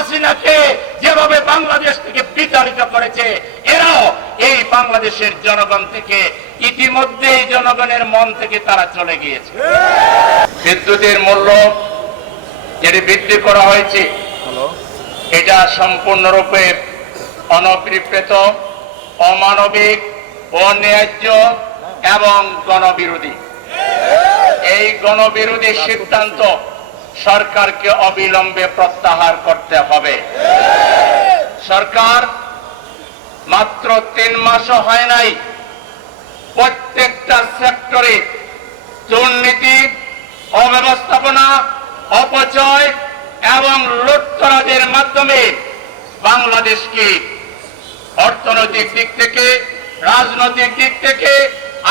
হাসিনাকে যেভাবে বাংলাদেশ থেকে বিতাড়িত করেছে, এরাও এই বাংলাদেশের জনগণ থেকে ইতিমধ্যেই জনগণের মন থেকে তারা চলে গিয়েছে। বিদ্যুতের মূল্য যেটি বৃদ্ধি করা হয়েছে, এটা সম্পূর্ণরূপে অনভিপ্রেত, অমানবিক, অন্যায্য এবং গণবিরোধী। এই গণবিরোধী সিদ্ধান্ত সরকারকে অবিলম্বে প্রত্যাহার করতে হবে। সরকার মাত্র 3 মাসও হয় নাই, প্রত্যেকটা সেক্টরে দুর্নীতি, অব্যবস্থাপনা, অপচয় এবং লুটতরাজের মাধ্যমে বাংলাদেশকে অর্থনৈতিক দিক থেকে, রাজনৈতিক দিক থেকে,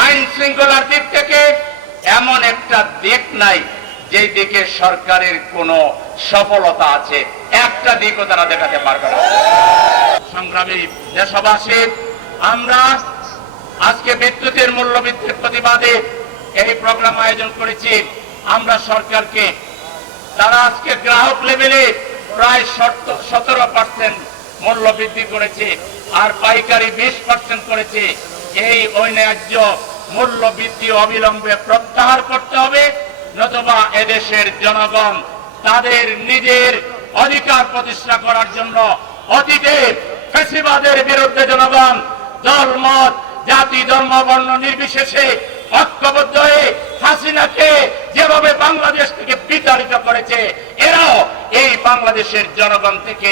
আইন শৃঙ্খলার দিক থেকে এমন একটা দিক নাই যে দিকে সরকারের কোনো সফলতা আছে, একটা দিকও তারা দেখাতে পারবে না। সংগ্রামী দেশবাসী, আমরা আজকে বিদ্যুতের মূল্য বৃদ্ধির প্রতিবাদে এই প্রোগ্রাম আয়োজন করেছি। আমরা সরকারকে, তারা আজকে গ্রাহক লেভেলে প্রায় 17% মূল্য বৃদ্ধি করেছে আর পাইকারি 20% করেছে। এই অন্যায্য মূল্য বৃদ্ধি অবিলম্বে প্রত্যাহার করতে হবে, নতুবা এদেশের জনগণ তাদের নিজের অধিকার প্রতিষ্ঠা করার জন্য অতীতে ফ্যাসিবাদের বিরুদ্ধে জনগণ দল, মত, জাতি, ধর্ম, বর্ণ নির্বিশেষে ঐক্যবদ্ধ হয়ে হাসিনাকে যেভাবে বাংলাদেশ থেকে বিতাড়িত করেছে, এরাও এই বাংলাদেশের জনগণ থেকে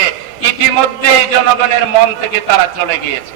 ইতিমধ্যেই জনগণের মন থেকে তারা চলে গিয়েছে।